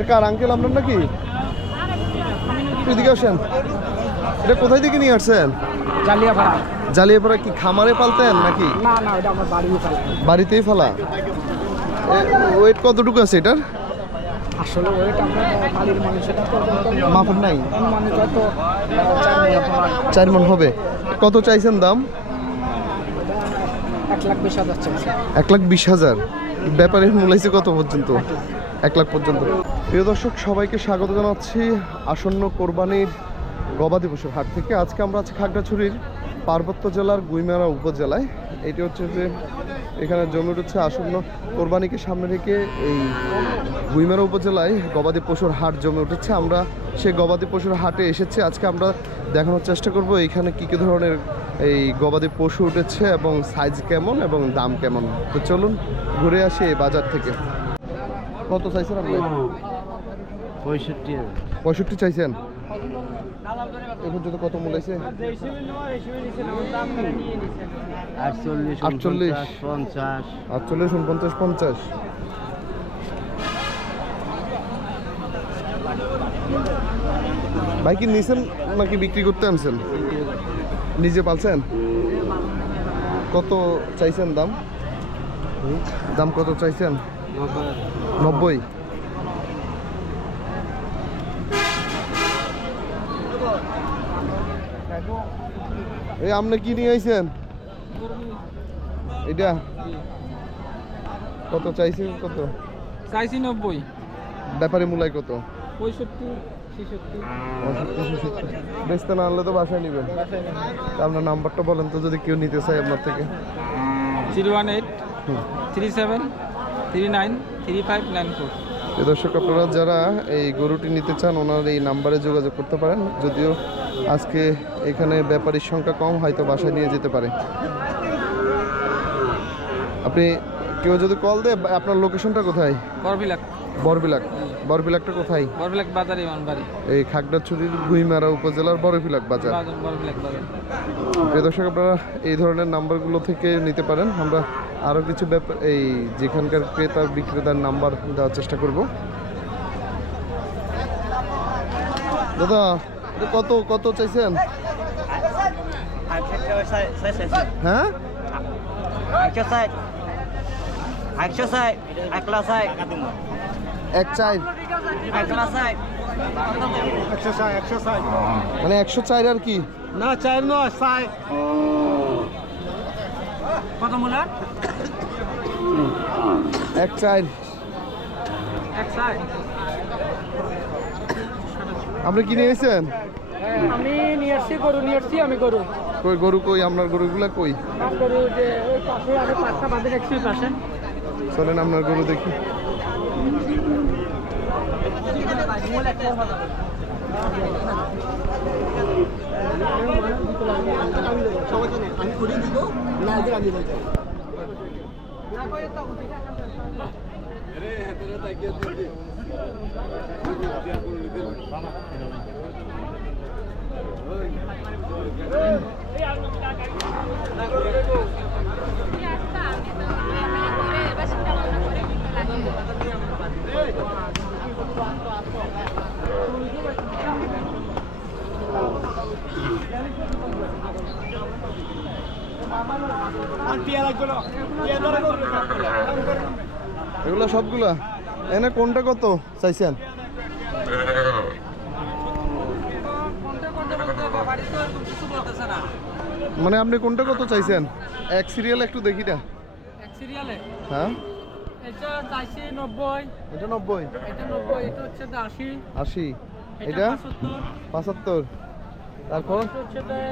এটা কার আঙ্কেল আপনার নাকি? এদিকে আসেন। এটা কোথায় থেকে নিয়ে আসছেন? জালিয়াপাড়া। জালিয়াপাড়া কি খামারে পালতেন নাকি? না না, এটা আমার বাড়িতে ফেলা। বাড়িতেই ফেলা? ওয়েট কতটুকু আছে এটার? আসলে ওয়েট আমরা বাড়ির মানুষেরা মাপের নাই, মানুষ হয়তো 4 মণ হবে। কত চাইছেন দাম? 1,20,000 চাইছে। 1,20,000। ব্যাপারে মূলাইছে কত পর্যন্ত? 1 লাখ পর্যন্ত। প্রিয় দর্শক, সবাইকে স্বাগত জানাচ্ছি আসন্ন কোরবানির গবাদি পশুর হাট থেকে। আজকে আমরা আছি খাগড়াছড়ির পার্বত্য জেলার গুইমারা উপজেলায়। এটি হচ্ছে যে এখানে জমি উঠেছে আসন্ন কোরবানিকে সামনে রেখে এই গুইমারা উপজেলায় গবাদি পশুর হাট জমে উঠেছে। আমরা সেই গবাদি পশুর হাটে এসেছি। আজকে আমরা দেখানোর চেষ্টা করব এখানে কী কী ধরনের এই গবাদি পশু উঠেছে এবং সাইজ কেমন এবং দাম কেমন। তো চলুন ঘুরে আসি এই বাজার থেকে। কত চাইছেন আপনি? 65 চাইছেন। এ পর্যন্ত কত মূলাইছে? 48, 50। 48, 49, 50। ভাই কি নিছেন নাকি বিক্রি করতে আনছেন? নিজে পালছেন? কত চাইছেন দাম? দাম কত চাইছেন? 90। এই আপনি কি নিয়ে আইছেন? এটা কত চাইছেন? কত চাইছি? 90। ব্যাপারে মূলাই কত? 65, 66। বেচতে না আনলে তো বাসায় নেবেন। আপনার নাম্বারটা বলেন তো যদি কেউ নিতে চায় আপনার থেকে। 018 37 39 3594। এই দর্শক, আপনারা যারা এই গরুটি নিতে চান ওনার এই নাম্বারে যোগাযোগ করতে পারেন। যদিও আজকে এখানে ব্যাপারীর সংখ্যা কম, হয়তো বাসায় নিয়ে যেতে পারে। আপনি কেউ যদি কল দেয়, আপনার লোকেশনটা কোথায়? বরবিলাক। বরবিলাক। বরবিলাকটা কোথায়? বরবিলাক বাজারে আমার বাড়ি। এই খাগড়াছড়ির গুইমারা উপজেলার বরবিলাক বাজার। বরবিলাক বাজার। প্রিয় দর্শক, আপনারা এই ধরনের নাম্বারগুলো থেকে নিতে পারেন। আমরা আরও কিছু এই যেখানকার ক্রেতা বিক্রেতার নাম্বার দেওয়ার চেষ্টা করব। দাদা, কত কত চাইছেন? হ্যাঁ, 1,4 মানে 104 আর কি না, 4 নয়, 6। কত মূলা? 1,4। 1,6। আপনি কি নিয়ে এসেছেন? আমি নিয়ে আসছি গরু, নিয়ে আসছি আমি গরু। কই গরু কই? আপনার গরুগুলা কই? গরু যে ওই পাশে আমি 5টা বাঁধে রাখছি পাশে। চলেন আপনার গরু দেখি। এগুলো সবগুলা এনে কোনটা কত চাইছেন? মানে আপনি কোনটা কত চাইছেন? এক সিরিয়াল একটু দেখি না। এক সিরিয়ালে? হ্যাঁ, এটা চাইছি 90। এটা 90। এটা 90। এটা হচ্ছে 80। 80। এটা 75। তারপর হচ্ছে 70।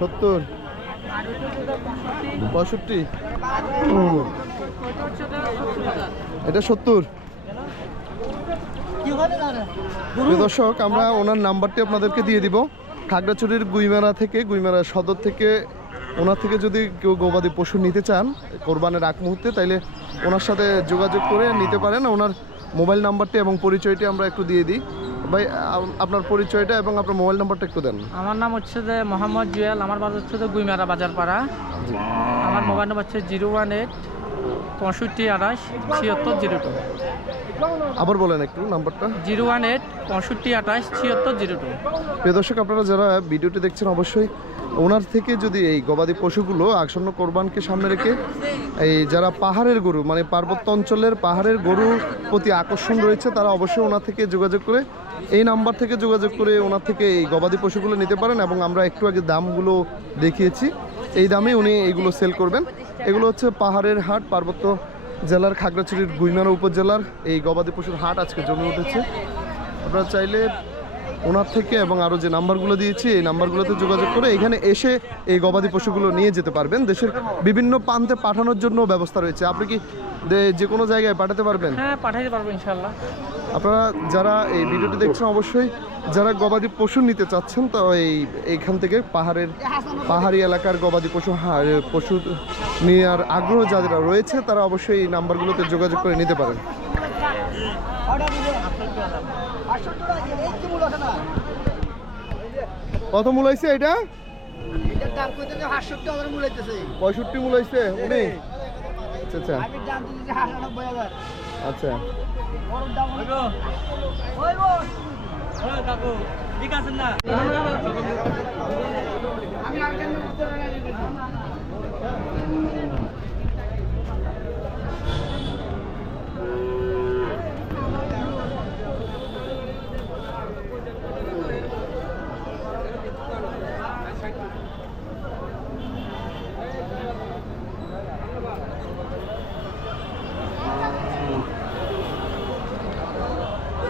70। আর এটা হচ্ছে 65। ওটা হচ্ছে 70,000। এটা 70। প্রিয় দর্শক, আমরা ওনার নাম্বারটি আপনাদেরকে দিয়ে দিব। খাগড়াছড়ির গুইমারা থেকে, গুইমারা সদর থেকে ওনার থেকে যদি কেউ গবাদি পশু নিতে চান কোরবানের আগ মুহূর্তে, তাইলে ওনার সাথে যোগাযোগ করে নিতে পারেন। ওনার মোবাইল নাম্বারটি এবং পরিচয়টি আমরা একটু দিয়ে দিই। ভাই, আপনার পরিচয়টা এবং আপনার মোবাইল নাম্বারটা একটু দেন। আমার নাম হচ্ছে যে মোহাম্মদ জুয়েল। আমার বাজার হচ্ছে যে গুইমারা বাজার পাড়া। আমার মোবাইল নাম্বার হচ্ছে 018 65 28 76 02। আবার বলেন একটু নাম্বারটা। 018 65 28 76 02। প্রিয় দর্শক, আপনারা যারা ভিডিওটি দেখছেন অবশ্যই ওনার থেকে যদি এই গবাদি পশুগুলো আসন্ন কোরবানকে সামনে রেখে এই যারা পাহাড়ের গরু মানে পার্বত্য অঞ্চলের পাহাড়ের গরুর প্রতি আকর্ষণ রয়েছে তারা অবশ্যই ওনার থেকে যোগাযোগ করে এই নাম্বার থেকে যোগাযোগ করে ওনার থেকে এই গবাদি পশুগুলো নিতে পারেন। এবং আমরা একটু আগে দামগুলো দেখিয়েছি, এই দামে উনি এইগুলো সেল করবেন। এগুলো হচ্ছে পাহাড়ের হাট, পার্বত্য জেলার খাগড়াছড়ির গুইমারা উপজেলার এই গবাদি পশুর হাট আজকে জমে উঠেছে। আপনারা চাইলে ওনার থেকে এবং আরও যে নাম্বারগুলো দিয়েছি এই নাম্বারগুলোতে যোগাযোগ করে এখানে এসে এই গবাদি পশুগুলো নিয়ে যেতে পারবেন। দেশের বিভিন্ন প্রান্তে পাঠানোর জন্য ব্যবস্থা রয়েছে। আপনি কি যে কোনো জায়গায় পাঠাতে পারবেন? হ্যাঁ, পাঠাইতে পারবো ইনশাআল্লাহ। আপনারা যারা এই ভিডিওটি দেখছেন অবশ্যই যারা গবাদি পশু নিতে চাচ্ছেন তো এইখান থেকে পাহাড়ি এলাকার গবাদি পশু নেওয়ার আগ্রহ যারা রয়েছে তারা অবশ্যই এই নাম্বারগুলোতে যোগাযোগ করে নিতে পারেন। কত মূল হয়েছে এটা? 65 মূল হয়েছে উনি। আচ্ছা আচ্ছা।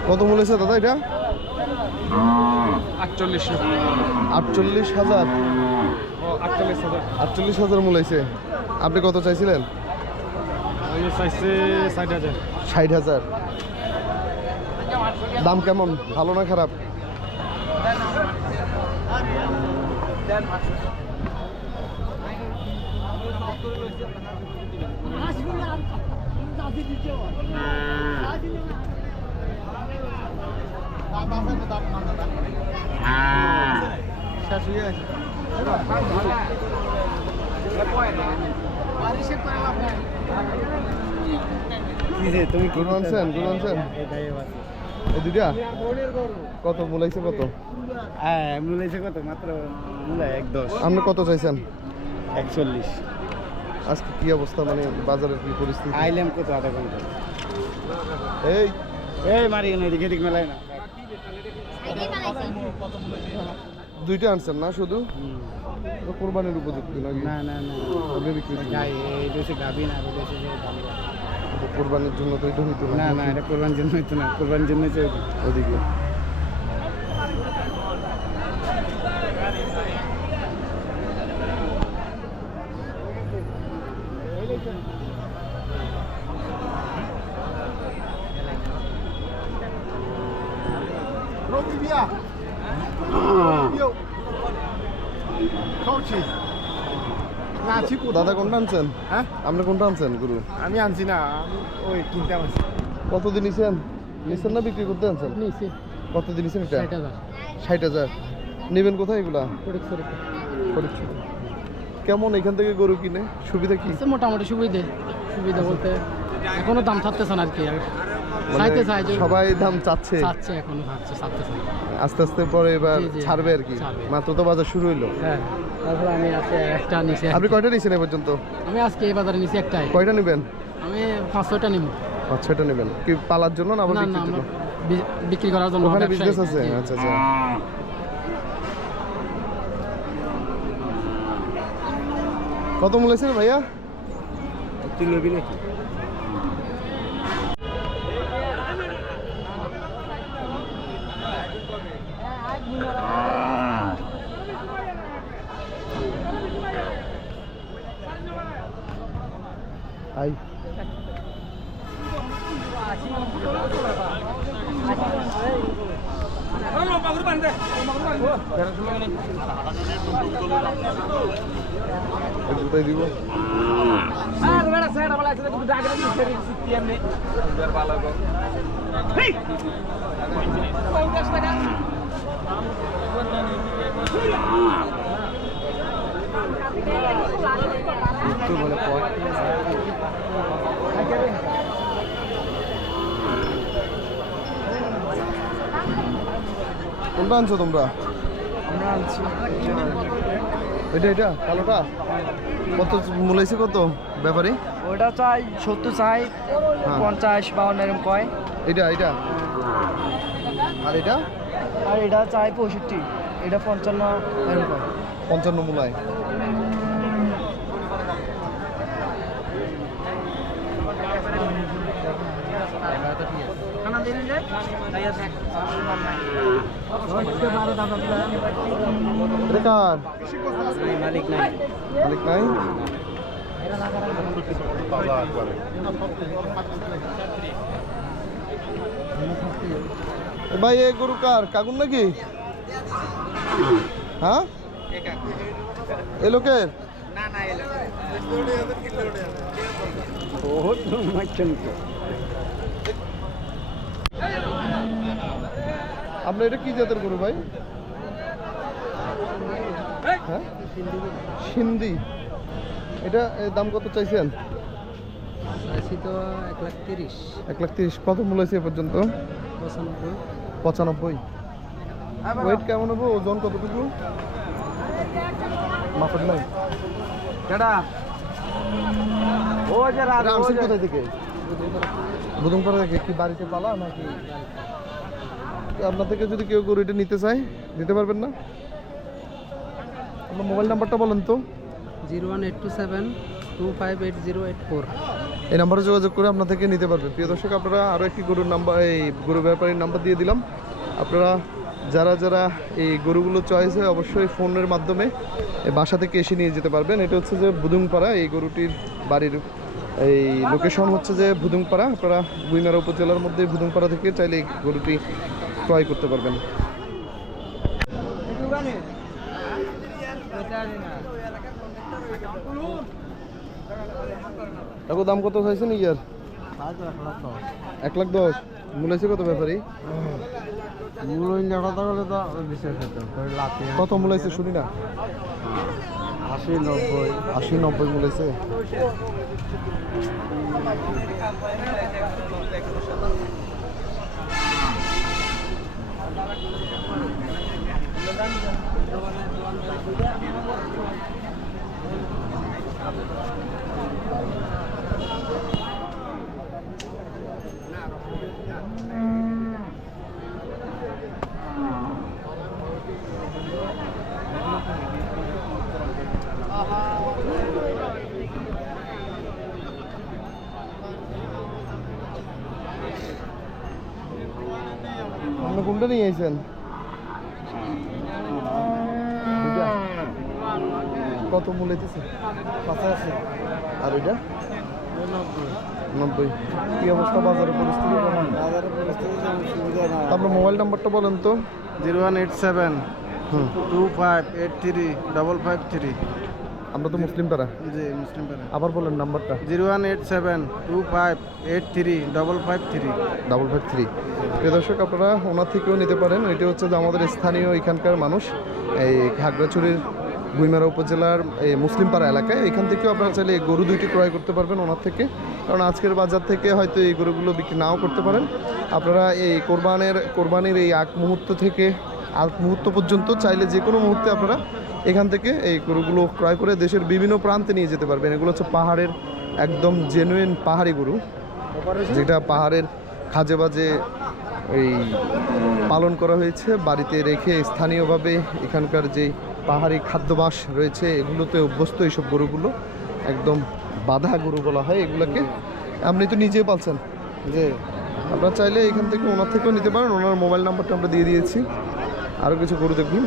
কত মূল হয়েছে দাদা এটা? 48,000। 48,000 মূল হয়েছে। আপনি কত চাইছিলেন? 60,000। দাম কেমন, ভালো না খারাপ? তুমি গরু আনছেন? এই দুইটা কত মূলাইছে? কত মূলাইছে কত? মাত্র মূলায় 1.10। আপনি কত চাইছেন? 41। আজকে কি অবস্থা, মানে বাজারের কি পরিস্থিতি? আইলাম কত আধা ঘন্টা। এই মারি এদিকে এদিক মেলায় না। দুইটা আনছেন না শুধু? কোরবানির উপযুক্ত নাকি? না আপনি বিক্রি করবেন? এই দেশে গাবি না, ওই দেশে কোরবানির জন্য তো এটা হইতো না। এটা কোরবানির জন্য হইতো না, কোরবানির জন্য ওদিকে। দাদা কোনটা আনছেন? হ্যাঁ, আপনি কোনটা আনছেন গরু? আমি আনছি না, ওই কিনতে আনছি। কতদিন নিছেন না বিক্রি করতে আনছেন? কতদিন নিছেন এটা? 60,000। নেবেন কোথায় এগুলা? কেমন এখান থেকে গরু কিনে সুবিধা কি? মোটামুটি সুবিধা বলতে এখনো দাম ছাড়তেছে না আর কি। সবাই দাম চাচ্ছে, এখনো ছাড়তেছে। আস্তে আস্তে পরে এবার ছাড়বে আর কি। মাত্র তো বাজার শুরু হইলো। হ্যাঁ, তারপরে আমি একটা নিছি। আপনি কয়টা নিছেন এ পর্যন্ত? আমি আজকে এই বাজারে নিছি একটাই। কয়টা নেবেন? আমি 5-6টা নিব। 6টা নেবেন কি পালার জন্য না আবার বিক্রির জন্য? বিক্রি করার জন্য। ওখানে বিজনেস আছে? আচ্ছা। কত মূল্য আছে ভাইয়া? তুই নেবি নাকি? আই কোথায় দিব? কোনটা আনছো তোমরা? আমরা আনছি এটা কালোটা কত মূলাইছে কত ব্যাপারে? ওটা চাই 70 চাই, হ্যাঁ। 50 52 এরকম কয়। এটা আর এটা আর এটা চাই 65, এটা 55 এরকম কয়। 55 মূলায়। এটা কার? মালিক নাই। মালিক নাই? এ ভাই এই গরু কার? কাকুর নাকি? হ্যাঁ এ লোকের? বহুত মাইছেন তো। আপনার এটা কি জাতের গরু ভাই? হ্যাঁ সিন্ধি। এটা দাম কত চাইছেন? আছি তো 1,30,000 1,30,000। কত মূল্য আছে এ পর্যন্ত? 95। ওয়েট কেমন হবে? ওজন কতটুকু? মাপের নাই? কেডা? ও যে রাত এটা আনছেন কোথায় থেকে? বুদুমপাড়া থেকে। কি বাড়িতে পালা নাকি? আপনার থেকে যদি কেউ গরু এটা নিতে চায় দিতে পারবেন না? আপনার মোবাইল নাম্বারটা বলেন তো। 01827258084। এই নাম্বারে যোগাযোগ করে আপনার থেকে নিতে পারবেন। প্রিয় দর্শক, আপনারা আরও একটি গরুর নাম্বার, এই গরু ব্যাপারীর নাম্বার দিয়ে দিলাম। আপনারা যারা এই গরুগুলো চয়েস হয় অবশ্যই ফোনের মাধ্যমে এই বাসা থেকে এসে নিয়ে যেতে পারবেন। এটা হচ্ছে যে বুদুংপাড়া, এই গরুটির বাড়ির এই লোকেশন হচ্ছে যে বুদুংপাড়া। আপনারা গুইমারা উপজেলার মধ্যে বুদুংপাড়া থেকে চাইলে এই গরুটি ক্রয় করতে পারবেন। দেখো দাম কত চাইছেন ইয়ার? 1,10,000। মূল্য কত ব্যাপারী? কত মূল্য শুনি না। 80-90 মূল্য। আপনি কোনটা নিয়ে আইছেন? কত মূল্য হইতেছে? 85। আর ওইটা 90। কি অবস্থা বাজারের পরিস্থিতি? আপনার মোবাইল নাম্বারটা বলেন তো। 01872583553। আমরা তো মুসলিম পাড়া। জি মুসলিম পাড়া। আবার বলেন নাম্বারটা। 01872583553। 553। প্রিয় দর্শক, আপনারা ওনার থেকেও নিতে পারেন। এটি হচ্ছে যে আমাদের স্থানীয় এখানকার মানুষ, এই খাগড়াছড়ির গুইমারা উপজেলার এই মুসলিমপাড়া এলাকায়। এখান থেকেও আপনারা চাইলে এই গরু দুইটি ক্রয় করতে পারবেন ওনার থেকে। কারণ আজকের বাজার থেকে হয়তো এই গরুগুলো বিক্রি নাও করতে পারেন। আপনারা এই কোরবানির এই আগ মুহূর্ত থেকে আগ মুহূর্ত পর্যন্ত চাইলে যে কোনো মুহূর্তে আপনারা এখান থেকে এই গরুগুলো ক্রয় করে দেশের বিভিন্ন প্রান্তে নিয়ে যেতে পারবেন। এগুলো হচ্ছে পাহাড়ের একদম জেনুইন পাহাড়ি গরু, যেটা পাহাড়ের খাজে বাজে এই পালন করা হয়েছে, বাড়িতে রেখে স্থানীয়ভাবে এখানকার যে পাহাড়ি খাদ্যাভ্যাস রয়েছে এগুলোতে অভ্যস্ত। এইসব গরুগুলো একদম বাঁধা গরু বলা হয় এগুলোকে। আপনি তো নিজেই পালছেন, যে আপনারা চাইলে এখান থেকে ওনার থেকেও নিতে পারেন। ওনার মোবাইল নাম্বারটা আমরা দিয়ে দিয়েছি। আরও কিছু গরু দেখুন।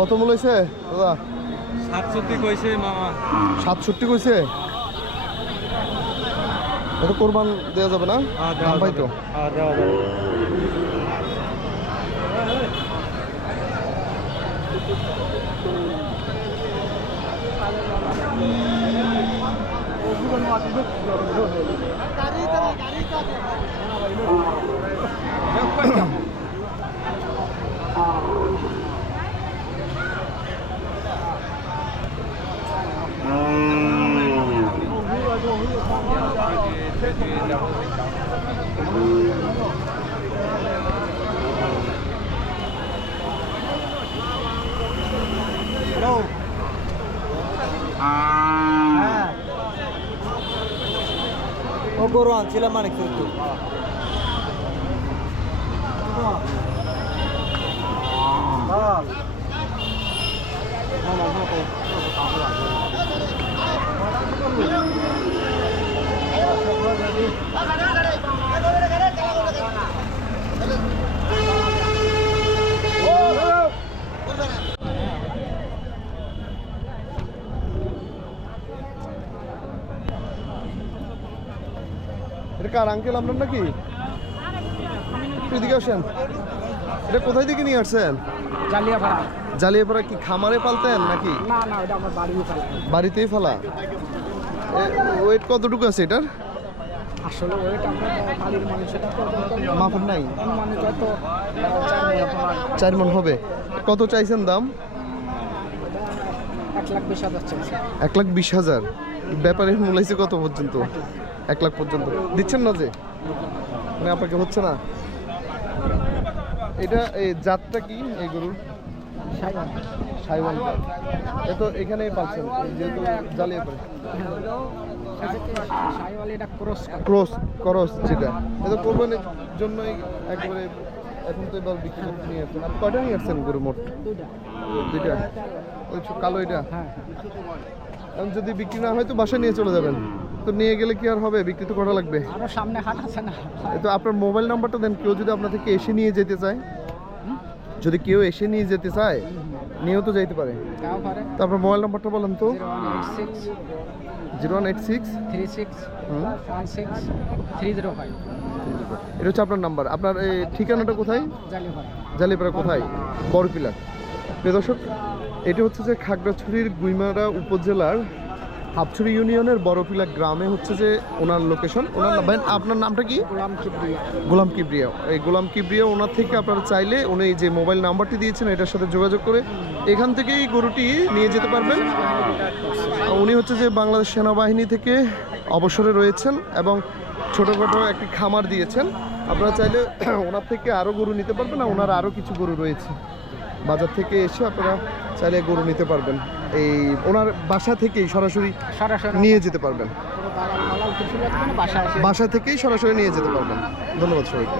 কত মূল্য হয়েছে দাদা? 67 কইছে মামা। 67 কইছে? এটা কোরবান দেওয়া যাবে না? দাম পাই তো। দেওয়া যাবে। ও গরু আনছিলাম মানে কিন্তু এটা কার আঙ্কেল আপনার নাকি? এদিকে আসেন। এটা কোথায় থেকে নিয়ে আসছেন? জালিয়াপাড়া। জালিয়াপাড়া কি খামারে পালতেন নাকি না না, এটা আমার বাড়িতে ফেলা। বাড়িতেই ফেলা? ওয়েট কতটুকু আছে এটার? আসলে ওইটা আমরা বাড়ির মানুষেরা তো মাপের নাই? মানে যত 4 মণ হবে। কত চাইছেন দাম? 1,20,000 চাইছে। 1,20,000। ব্যাপারে মূলাইছে কত পর্যন্ত? 1 লাখ পর্যন্ত দিচ্ছেন না যে? মানে আপনাকে হচ্ছে না? এটা এই জাতটা কি এই গরুর? সাইওয়াল। এ তো এখানেই পাচ্ছেন যেহেতু জালিয়াপাড়া। ক্রস ক্রস যেটা এটা কোরবানির জন্যই একবারে এখন তো এবার বিক্রি করতে নিয়ে আসছেন। আপনি কয়টা নিয়ে আসছেন গরু মোট? দুইটা। ওই কালো এটা? এখন যদি বিক্রি না হয় তো বাসায় নিয়ে চলে যাবেন। তো নিয়ে গেলে কি আর হবে? বিক্রি তো করা লাগবে। আরো সামনে হাট আছে না? তো আপনার মোবাইল নাম্বারটা দেন, কেউ যদি আপনার থেকে এসে নিয়ে যেতে চায়। যদি কেউ এসে নিয়ে যেতে চায় নিয়েও তো যাইতে পারে। তাও পারে। তো আপনার মোবাইল নাম্বারটা বলেন তো। 0186 0186 36 16 305। এটা হচ্ছে আপনার নাম্বার। আপনার এই ঠিকানাটা কোথায়? জালিয়াপাড়া। জালিপাড়া কোথায়? বড়পিলা। প্রিয় দর্শক, এটি হচ্ছে যে খাগড়াছড়ির গুইমারা উপজেলার হাফছড়ি ইউনিয়নের বড়পিলা গ্রামে হচ্ছে যে ওনার লোকেশন। ওনার ভাই আপনার নামটা কি? গোলাম কিবরিয়া। গোলাম কিবরিয়া। এই গোলাম কিবরিয়া ওনার থেকে আপনারা চাইলে উনি যে মোবাইল নাম্বারটি দিয়েছেন এটার সাথে যোগাযোগ করে এখান থেকেই গরুটি নিয়ে যেতে পারবেন। উনি হচ্ছে যে বাংলাদেশ সেনাবাহিনী থেকে অবসরে রয়েছেন এবং ছোটোখাটো একটি খামার দিয়েছেন। আপনারা চাইলে ওনার থেকে আরও গরু নিতে পারবেন। না, ওনার আরও কিছু গরু রয়েছে। বাজার থেকে এসে আপনারা চাইলে গরু নিতে পারবেন। এই ওনার বাসা থেকেই সরাসরি নিয়ে যেতে পারবেন। বাসা থেকেই সরাসরি নিয়ে যেতে পারবেন। ধন্যবাদ সবাইকে।